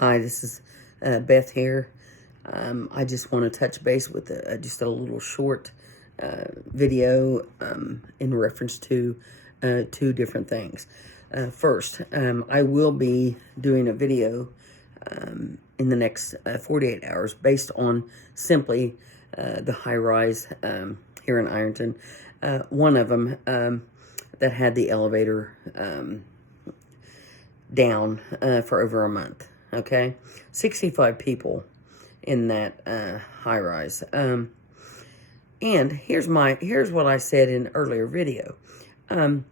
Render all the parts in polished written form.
Hi, this is Beth here. I just want to touch base with just a little short video in reference to two different things. First, I will be doing a video in the next 48 hours based on simply the high rise here in Ironton. One of them that had the elevator down for over a month. Okay, 65 people in that high rise. And here's what I said in an earlier video. And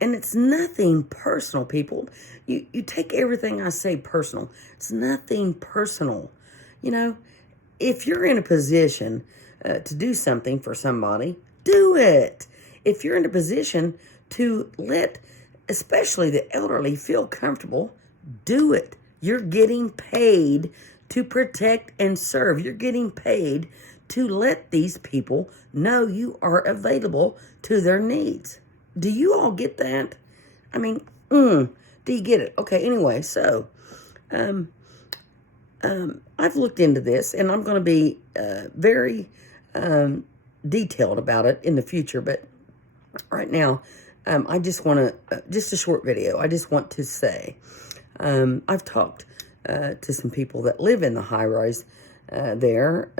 it's nothing personal, people. You take everything I say personal. It's nothing personal. You know, if you're in a position to do something for somebody, do it. If you're in a position to let especially the elderly feel comfortable, do it. You're getting paid to protect and serve. You're getting paid to let these people know you are available to their needs. Do you all get that? I mean, do you get it? Okay, anyway, so I've looked into this, and I'm going to be very detailed about it in the future, but right now, I just want to, just a short video. I just want to say, I've talked to some people that live in the high rise there.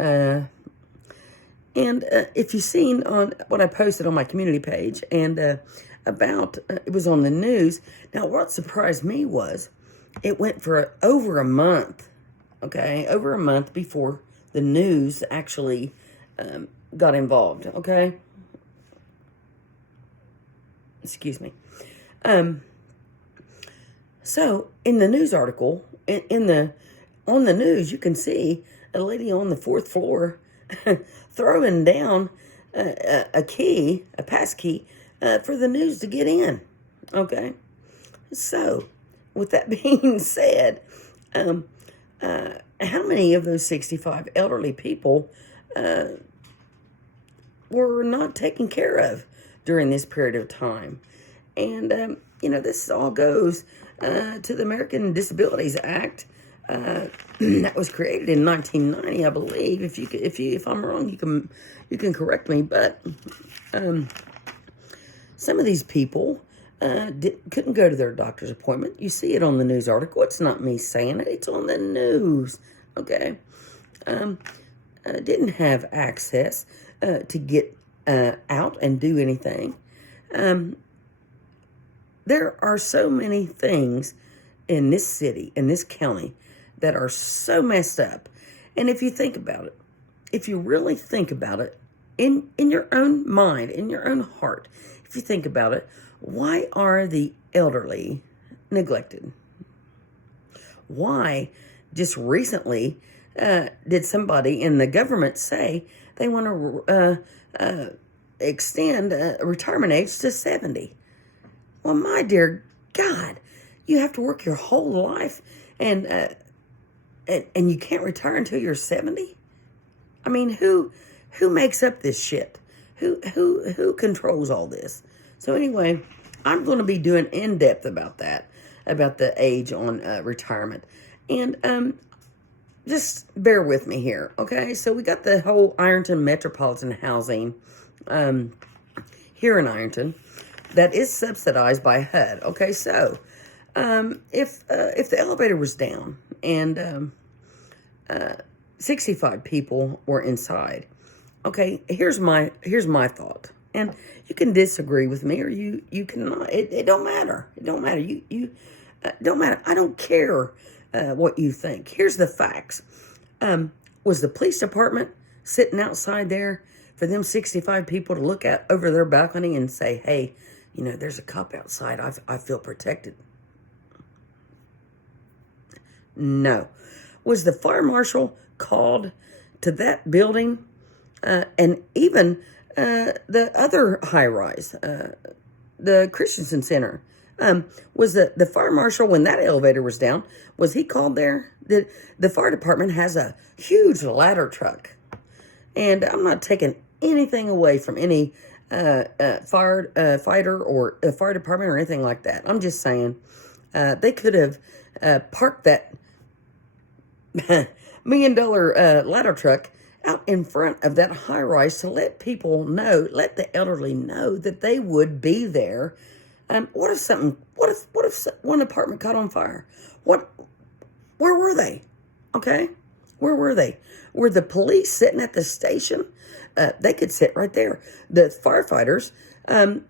And if you've seen on what I posted on my community page and about, it was on the news. Now, what surprised me was it went for over a month, okay? Over a month before the news actually got involved, okay? Excuse me. So in the news article, on the news, you can see a lady on the fourth floor throwing down a pass key, for the news to get in. Okay. So with that being said, how many of those 65 elderly people were not taken care of during this period of time? And, this all goes to the American Disabilities Act that was created in 1990, I believe. If I'm wrong, you can correct me. But some of these people couldn't go to their doctor's appointment. You see it on the news article. It's not me saying it. It's on the news. Okay. Didn't have access to get out and do anything. There are so many things in this city, in this county, that are so messed up. And if you think about it, if you really think about it, in your own mind, in your own heart, if you think about it, why are the elderly neglected? Why, just recently, did somebody in the government say they want to extend retirement age to 70? Well, my dear God, you have to work your whole life and you can't retire until you're 70? I mean, who makes up this shit? Who controls all this? So anyway, I'm going to be doing in-depth about that, about the age on retirement. And just bear with me here, okay? So we got the whole Ironton Metropolitan Housing here in Ironton that is subsidized by HUD. Okay, so if the elevator was down and 65 people were inside, okay, here's my thought, and you can disagree with me or you cannot. It don't matter. It don't matter. You don't matter. I don't care what you think. Here's the facts. Was the police department sitting outside there for them 65 people to look out over their balcony and say, hey, there's a cop outside. I feel protected? No. Was the fire marshal called to that building? And even the other high rise, the Christensen Center, was the fire marshal, when that elevator was down, was he called there? The fire department has a huge ladder truck. And I'm not taking anything away from any fighter or fire department or anything like that. I'm just saying, They could have parked that $1 million ladder truck out in front of that high rise to let people know, let the elderly know that they would be there. What if one apartment caught on fire? Where were they? Okay, where were they? Were the police sitting at the station? They could sit right there. The firefighters, and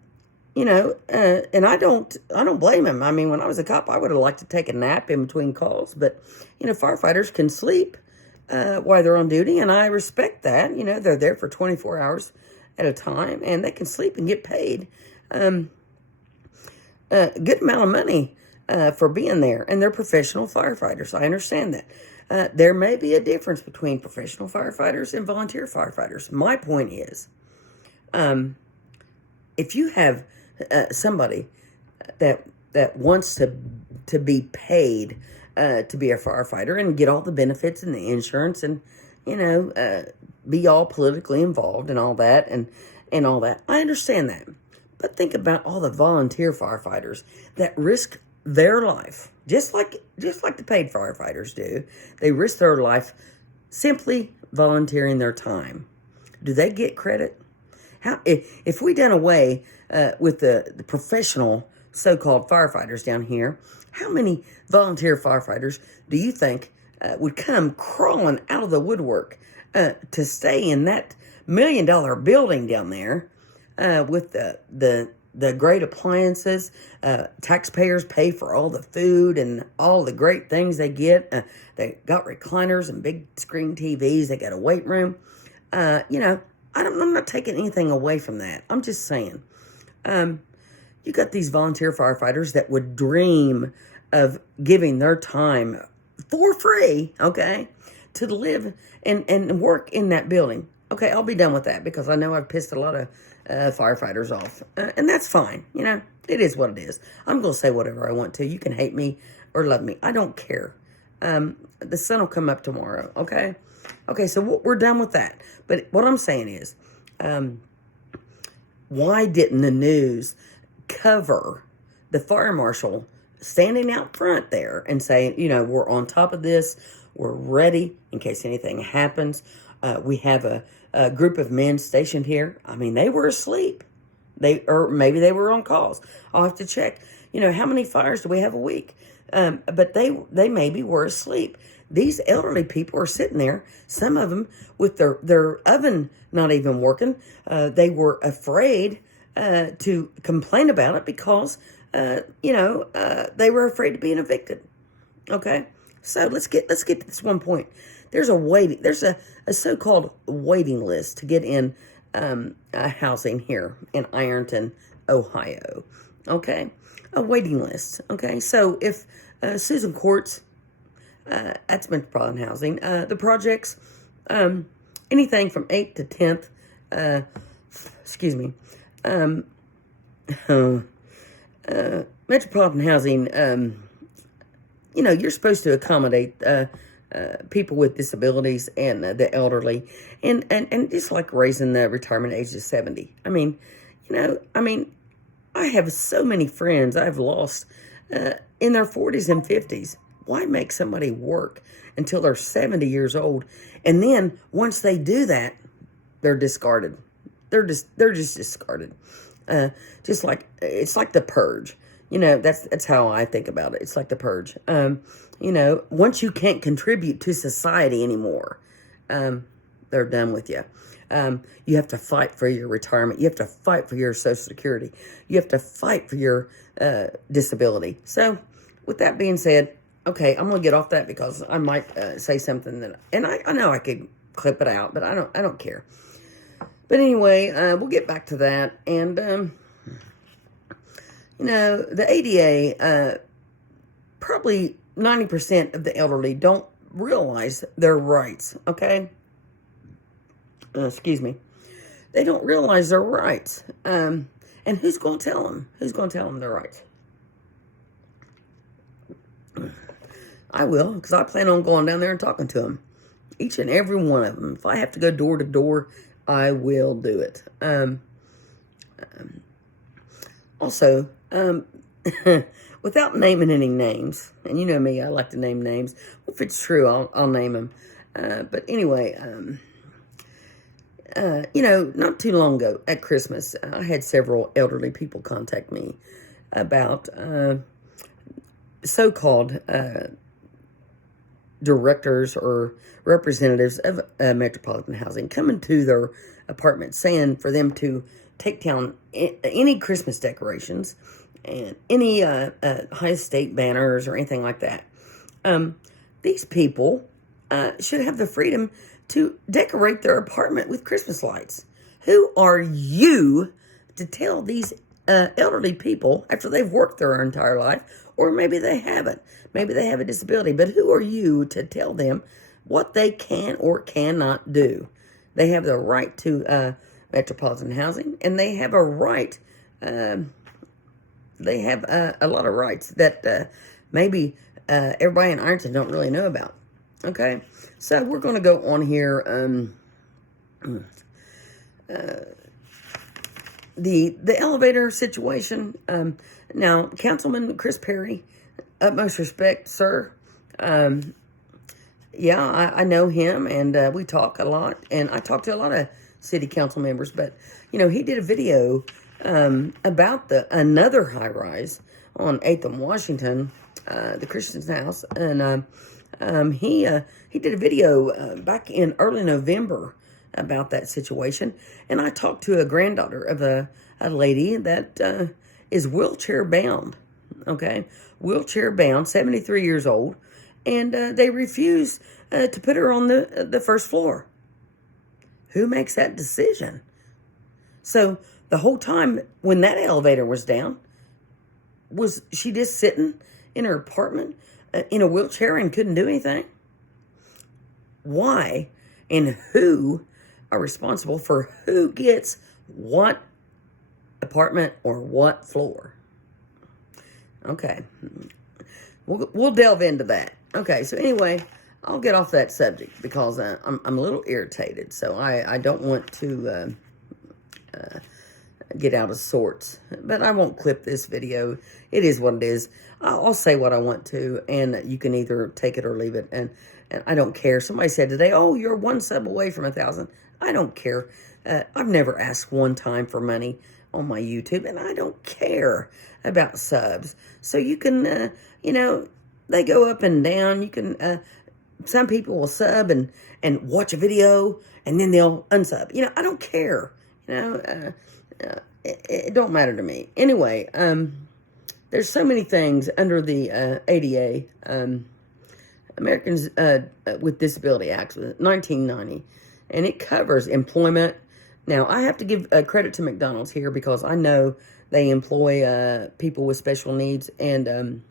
I don't blame them. I mean, when I was a cop, I would have liked to take a nap in between calls, but firefighters can sleep while they're on duty, and I respect that. They're there for 24 hours at a time, and they can sleep and get paid a good amount of money for being there, and they're professional firefighters. I understand that. There may be a difference between professional firefighters and volunteer firefighters. My point is, if you have somebody that wants to be paid to be a firefighter and get all the benefits and the insurance and be all politically involved and all that and all that, I understand that. But think about all the volunteer firefighters that risk their life, just like the paid firefighters do. They risk their life simply volunteering their time. Do they get credit? How if we done away with the professional so-called firefighters down here, how many volunteer firefighters do you think would come crawling out of the woodwork to stay in that $1 million building down there with the great appliances? Taxpayers pay for all the food and all the great things they get. They got recliners and big screen TVs. They got a weight room. I'm not taking anything away from that. I'm just saying, you got these volunteer firefighters that would dream of giving their time for free, okay, to live and work in that building. Okay, I'll be done with that because I know I've pissed a lot of firefighters off, and that's fine. It is what it is. I'm going to say whatever I want to. You can hate me or love me. I don't care. The sun will come up tomorrow, okay? Okay, so we're done with that. But what I'm saying is, why didn't the news cover the fire marshal standing out front there and saying, we're on top of this. We're ready in case anything happens. We have a group of men stationed here. I mean, they were asleep. Or maybe they were on calls. I'll have to check. How many fires do we have a week? But they maybe were asleep. These elderly people are sitting there, some of them with their oven not even working. They were afraid to complain about it because, they were afraid of being evicted. Okay, so let's get to this one point. There's a so-called waiting list to get in housing here in Ironton, Ohio. Okay, a waiting list. Okay, so if Susan Courts, that's Metropolitan Housing, the projects, anything from 8th to 10th, Metropolitan Housing, you're supposed to accommodate people with disabilities and the elderly, and just like raising the retirement age to 70. I have so many friends I've lost in their 40s and 50s. Why make somebody work until they're 70 years old, and then once they do that, they're discarded? They're just discarded. Just like it's like the purge. That's how I think about it. It's like the purge. Once you can't contribute to society anymore, they're done with you. You have to fight for your retirement. You have to fight for your Social Security. You have to fight for your disability. So, with that being said, okay, I'm gonna get off that because I might say something and I know I could clip it out, but I don't care. But anyway, we'll get back to that. And, the ADA, probably 90% of the elderly don't realize their rights, okay? Excuse me. They don't realize their rights. And who's going to tell them? Who's going to tell them their rights? I will, because I plan on going down there and talking to them. Each and every one of them. If I have to go door to door, I will do it. Also, without naming any names, and you know me, I like to name names. If it's true, I'll name them. But anyway, not too long ago at Christmas, I had several elderly people contact me about so-called directors or representatives of Metropolitan Housing coming to their apartment saying for them to take down any Christmas decorations and any high state banners or anything like that. These people should have the freedom to decorate their apartment with Christmas lights. Who are you to tell these elderly people after they've worked their entire life, or maybe they haven't, maybe they have a disability, but who are you to tell them what they can or cannot do? They have the right to Metropolitan Housing, and they have a right, they have a lot of rights that maybe everybody in Ironton don't really know about. Okay, so we're going to go on here. The elevator situation. Now, Councilman Chris Perry, utmost respect, sir. Yeah, I know him, and we talk a lot, and I talk to a lot of city council members. But he did a video about another high rise on 8th and Washington, the Christian's house, and he did a video back in early November about that situation, and I talked to a granddaughter of a lady that is wheelchair bound. Okay, wheelchair bound, 73 years old, and they refuse to put her on the first floor. Who makes that decision? So the whole time when that elevator was down, was she just sitting in her apartment in a wheelchair and couldn't do anything? Why and who are responsible for who gets what apartment or what floor? Okay, we'll delve into that. Okay, so anyway, I'll get off that subject because I'm a little irritated, so I don't want to get out of sorts. But I won't clip this video. It is what it is. I'll say what I want to, and you can either take it or leave it, and I don't care. Somebody said today, oh, you're one sub away from 1,000. I don't care. I've never asked one time for money on my YouTube, and I don't care about subs. So you can, they go up and down. You can, some people will sub and watch a video, and then they'll unsub. I don't care. It don't matter to me. Anyway, there's so many things under the ADA, Americans with Disability Act, 1990, and it covers employment. Now, I have to give credit to McDonald's here because I know they employ people with special needs and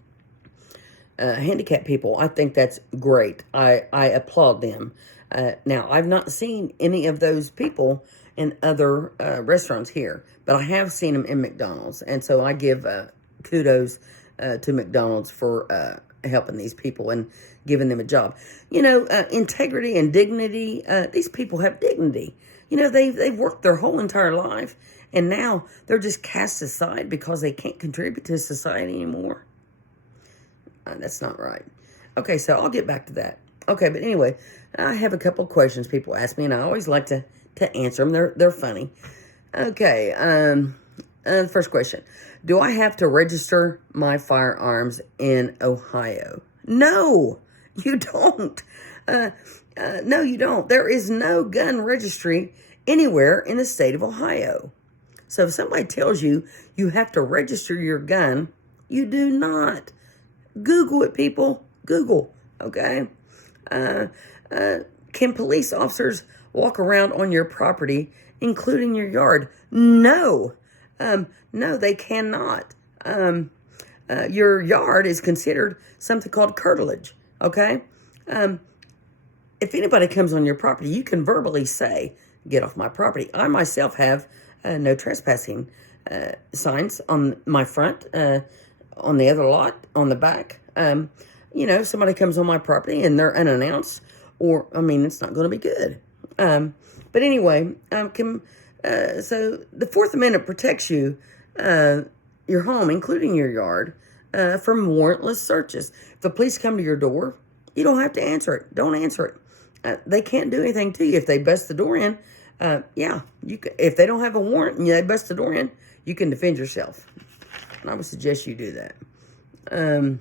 handicapped people. I think that's great. I applaud them. Now, I've not seen any of those people in other restaurants here, but I have seen them in McDonald's, and so I give kudos to McDonald's for helping these people and giving them a job. Integrity and dignity. These people have dignity. They've worked their whole entire life, and now they're just cast aside because they can't contribute to society anymore. That's not right. Okay, so I'll get back to that. Okay, but anyway, I have a couple of questions people ask me, and I always like to answer them. They're funny. Okay, the first question. Do I have to register my firearms in Ohio? No, you don't. No, you don't. There is no gun registry anywhere in the state of Ohio. So if somebody tells you you have to register your gun, you do not. Google it, people. Google, okay? Can police officers walk around on your property, including your yard? No. No, they cannot. Your yard is considered something called curtilage, okay? If anybody comes on your property, you can verbally say, get off my property. I myself have no trespassing signs on my front, on the other lot, on the back. If somebody comes on my property and they're unannounced, it's not going to be good. But anyway, so the Fourth Amendment protects you your home, including your yard, from warrantless searches. If the police come to your door, you don't have to answer it. Don't answer it. They can't do anything to you if they bust the door in. Yeah, you can, if they don't have a warrant and they bust the door in, you can defend yourself. And I would suggest you do that. And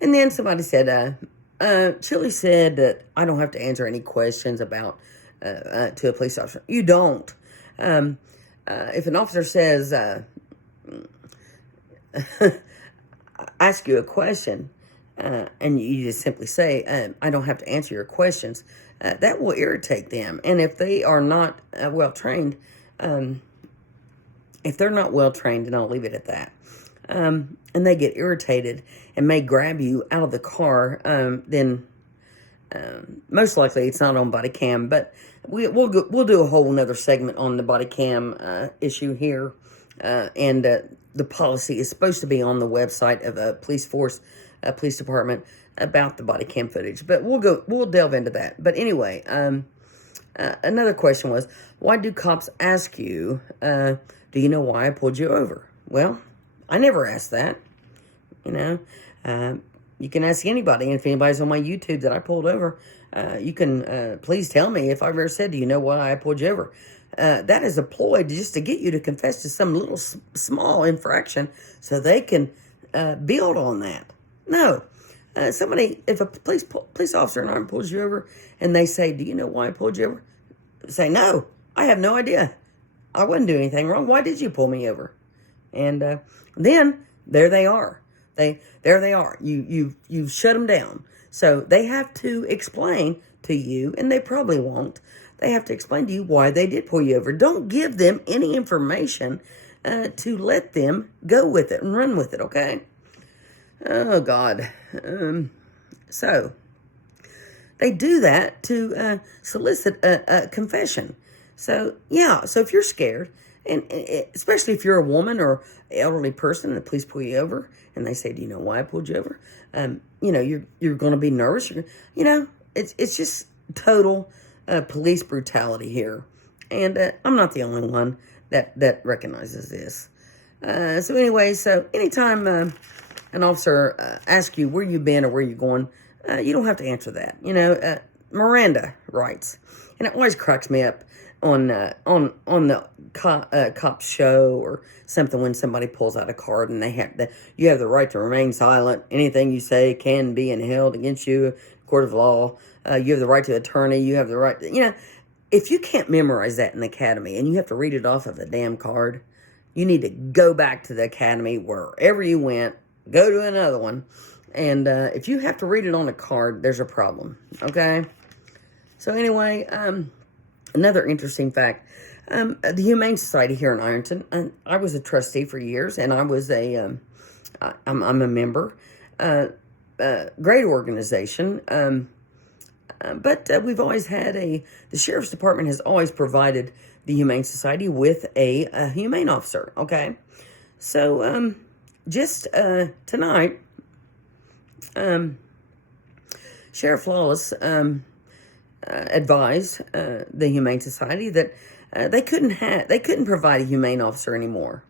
then somebody said, Chili said that I don't have to answer any questions about to a police officer. You don't. If an officer says, ask you a question, and you just simply say, I don't have to answer your questions, that will irritate them. And if they are not well trained, if they're not well trained, and I'll leave it at that, and they get irritated and may grab you out of the car, then most likely it's not on body cam. But we'll do a whole another segment on the body cam issue here, and the policy is supposed to be on the website of a police department about the body cam footage. But we'll delve into that. But anyway, another question was, why do cops ask you, do you know why I pulled you over? Well, I never asked that. You know, you can ask anybody. And if anybody's on my YouTube that I pulled over, you can please tell me if I've ever said, do you know why I pulled you over? That is a ploy just to get you to confess to some little small infraction so they can build on that. No. If a police officer in arm pulls you over and they say, do you know why I pulled you over? Say, no, I have no idea. I wouldn't do anything wrong. Why did you pull me over? And then there they are. There they are. You've shut them down. So they have to explain to you, and they probably won't. They have to explain to you why they did pull you over. Don't give them any information to let them go with it and run with it, okay? Oh, God. So they do that to solicit a confession. So, yeah, so if you're scared, and especially if you're a woman or elderly person and the police pull you over and they say, do you know why I pulled you over? You're going to be nervous. It's just total police brutality here. And I'm not the only one that recognizes this. So anyway, anytime an officer asks you where you've been or where you're going, you don't have to answer that. Miranda rights, and it always cracks me up on the cop's show or something when somebody pulls out a card and you have the right to remain silent. Anything you say can be held against you in court of law. You have the right to attorney. You have the right to, if you can't memorize that in the academy and you have to read it off of a damn card, you need to go back to the academy wherever you went, go to another one. And if you have to read it on a card, there's a problem, okay? So anyway, another interesting fact, the Humane Society here in Ironton, I was a trustee for years, and I was I'm a member. Great organization, but we've always had the Sheriff's Department has always provided the Humane Society with a humane officer, okay? So just tonight, Sheriff Lawless advised the Humane Society that they couldn't provide a humane officer anymore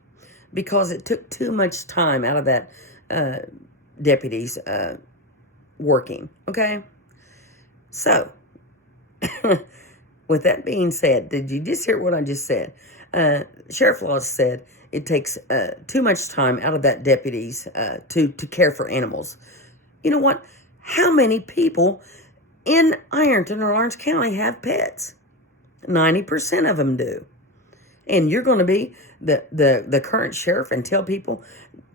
because it took too much time out of that deputy's working. Okay, so with that being said, did you just hear what I just said? Sheriff Lawless said it takes too much time out of that deputy's to care for animals. You know what? How many people in Ironton or Orange County have pets? 90% of them do. And you're going to be the current sheriff and tell people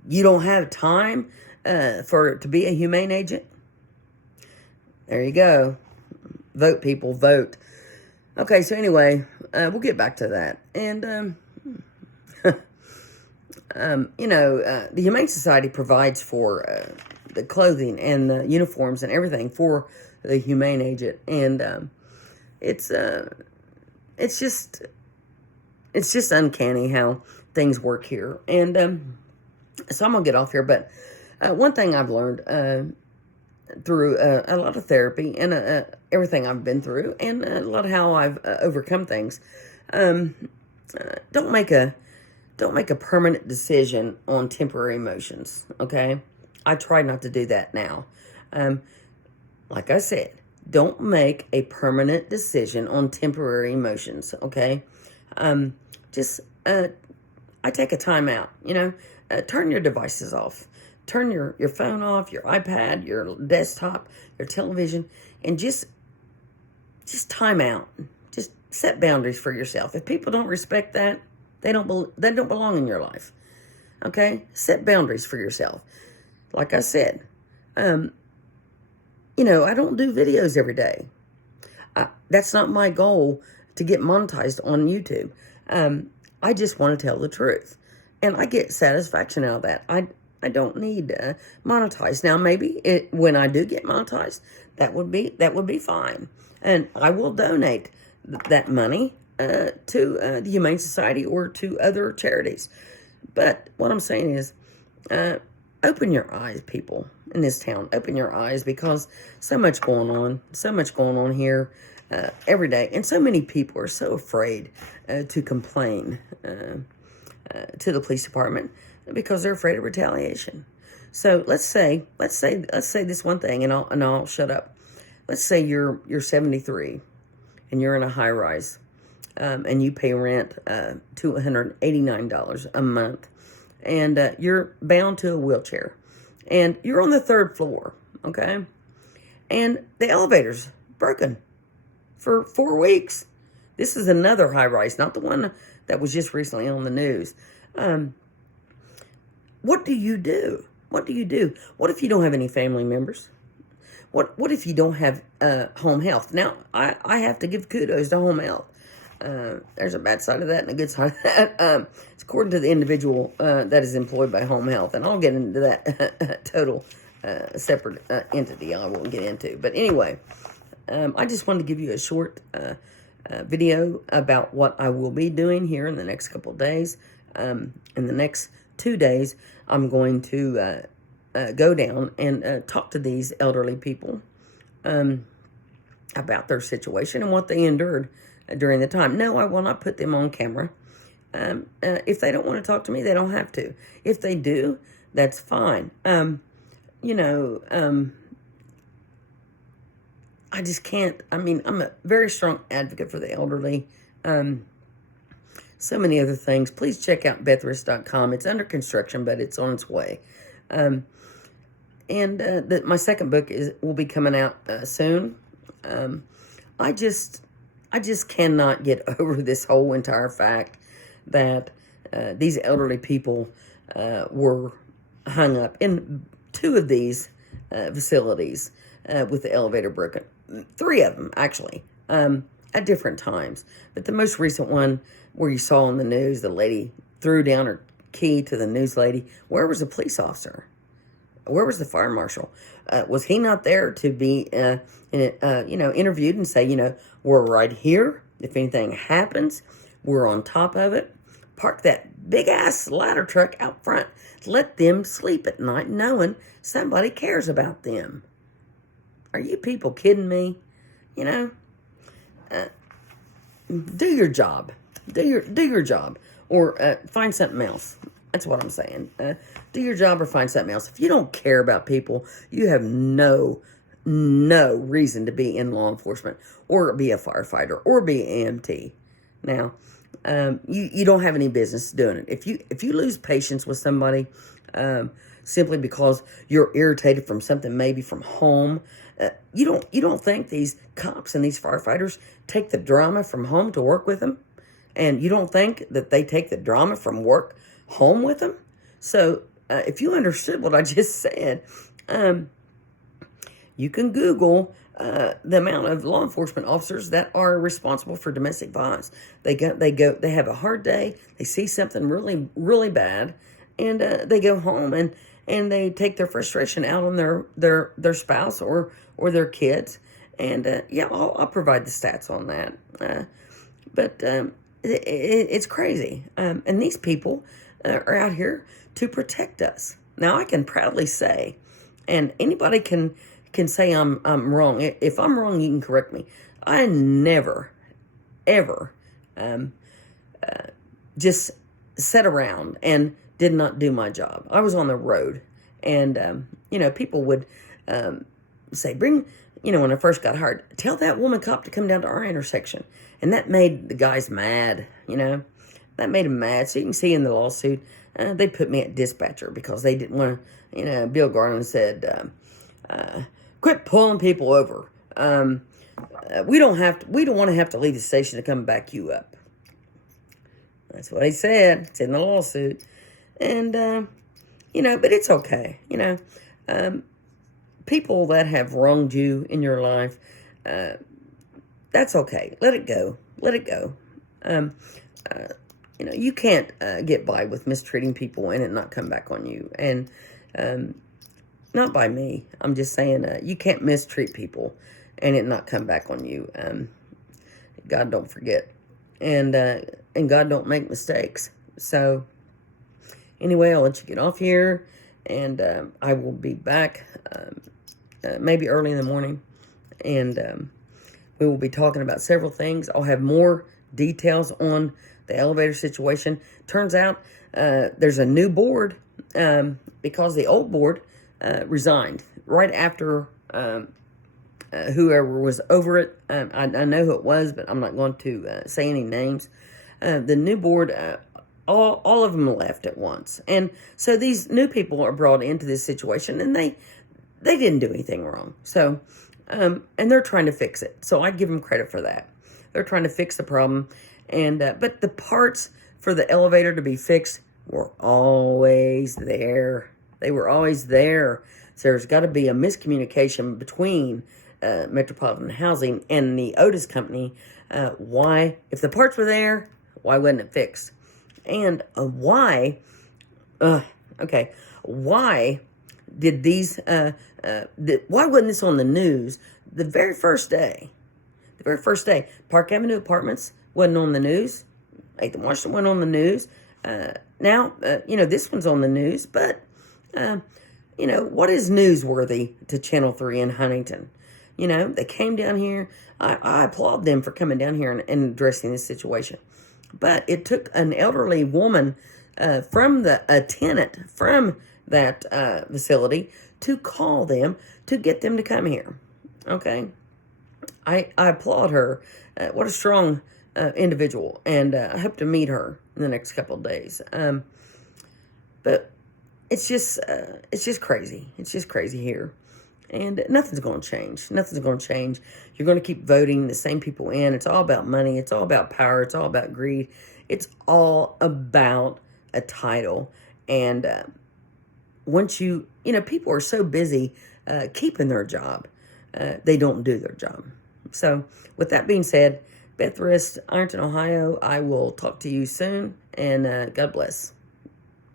you don't have time to be a humane agent? There you go. Vote, people, vote. Okay, so anyway, we'll get back to that. And, the Humane Society provides for the clothing and the uniforms and everything for the humane agent, and it's just uncanny how things work here. And so I'm gonna get off here, but one thing I've learned through a lot of therapy and everything I've been through, and a lot of how I've overcome things. Don't make a don't make a permanent decision on temporary emotions, okay? I try not to do that now. Like I said, don't make a permanent decision on temporary emotions, okay? Just, I take a time out, turn your devices off. Turn your phone off, your iPad, your desktop, your television, and just time out. Just set boundaries for yourself. If people don't respect that, they don't belong in your life. Okay? Set boundaries for yourself. Like I said, I don't do videos every day. That's not my goal to get monetized on YouTube. I just want to tell the truth. And I get satisfaction out of that. I don't need monetized. Now, maybe when I do get monetized, that would be fine. And I will donate that money to the Humane Society or to other charities. But what I'm saying is, open your eyes, people in this town. Open your eyes, because so much going on here every day. And so many people are so afraid to complain to the police department because they're afraid of retaliation. So let's say this one thing, and I'll shut up. Let's say you're 73 and you're in a high rise, and you pay rent $289 a month, and you're bound to a wheelchair, and you're on the 3rd floor, okay? And the elevator's broken for 4 weeks. This is another high rise, not the one that was just recently on the news. What do you do? What do you do? What if you don't have any family members? What if you don't have home health? Now, I have to give kudos to home health. There's a bad side of that and a good side of that. It's according to the individual that is employed by home health, and I'll get into that total separate entity I won't get into. But anyway, I just wanted to give you a short video about what I will be doing here in the next couple of days. In the next 2 days, I'm going to go down and talk to these elderly people about their situation and what they endured during the time. No, I will not put them on camera. If they don't want to talk to me, they don't have to. If they do, that's fine. I just can't. I mean, I'm a very strong advocate for the elderly. So many other things. Please check out Bethris.com. It's under construction, but it's on its way. My second book will be coming out soon. I just cannot get over this whole entire fact that these elderly people were hung up in 2 of these facilities with the elevator broken. 3 of them, actually, at different times. But the most recent one, where you saw on the news, the lady threw down her key to the news lady. Where was the police officer? Where was the fire marshal? Was he not there to be, interviewed and say, we're right here. If anything happens, we're on top of it. Park that big-ass ladder truck out front. Let them sleep at night knowing somebody cares about them. Are you people kidding me? Do your job. Do your job. Or find something else. That's what I'm saying. Do your job or find something else. If you don't care about people, you have no reason to be in law enforcement or be a firefighter or be an EMT. Now, you don't have any business doing it. If you lose patience with somebody simply because you're irritated from something, maybe from home, you don't think these cops and these firefighters take the drama from home to work with them? And you don't think that they take the drama from work home with them? So if you understood what I just said, you can Google the amount of law enforcement officers that are responsible for domestic violence. They have a hard day. They see something really, really bad, and they go home and they take their frustration out on their spouse or their kids. And I'll provide the stats on that. But it's crazy. And these people are out here to protect us. Now, I can proudly say, and anybody can say I'm wrong. If I'm wrong, you can correct me. I never, ever just sat around and did not do my job. I was on the road, and people would say, "Bring," when I first got hired, "Tell that woman cop to come down to our intersection," and that made the guys mad. That made them mad. So you can see in the lawsuit, they put me at dispatcher because they didn't want to. Bill Garland said, "Quit pulling people over. We don't want to have to leave the station to come back you up." That's what he said. It's in the lawsuit. And, but it's okay. People that have wronged you in your life, that's okay. Let it go. Let it go. You can't get by with mistreating people and it not come back on you. And not by me. I'm just saying you can't mistreat people and it not come back on you. God don't forget. And God don't make mistakes. So anyway, I'll let you get off here, and I will be back maybe early in the morning, and we will be talking about several things. I'll have more details on the elevator situation. Turns out there's a new board because the old board resigned right after whoever was over it. I know who it was, but I'm not going to say any names. The new board, all of them left at once. And so these new people are brought into this situation, and they didn't do anything wrong. So, and they're trying to fix it. So I give them credit for that. They're trying to fix the problem. And but the parts for the elevator to be fixed were always there. They were always there. So there's got to be a miscommunication between Metropolitan Housing and the Otis Company. Why, if the parts were there, why wasn't it fixed? And why did these, why wasn't this on the news the very first day? The very first day, Park Avenue Apartments wasn't on the news. Nathan Washington wasn't on the news. Now, this one's on the news, but, what is newsworthy to Channel 3 in Huntington? They came down here. I applaud them for coming down here and addressing this situation. But it took an elderly woman from a tenant from that facility to call them to get them to come here. Okay? I applaud her. What a strong individual. And I hope to meet her in the next couple of days. But it's just crazy. It's just crazy here. And nothing's going to change. Nothing's going to change. You're going to keep voting the same people in. It's all about money. It's all about power. It's all about greed. It's all about a title. And once people are so busy keeping their job, they don't do their job. So with that being said, Beth Rist, Ironton, Ohio, I will talk to you soon. And God bless.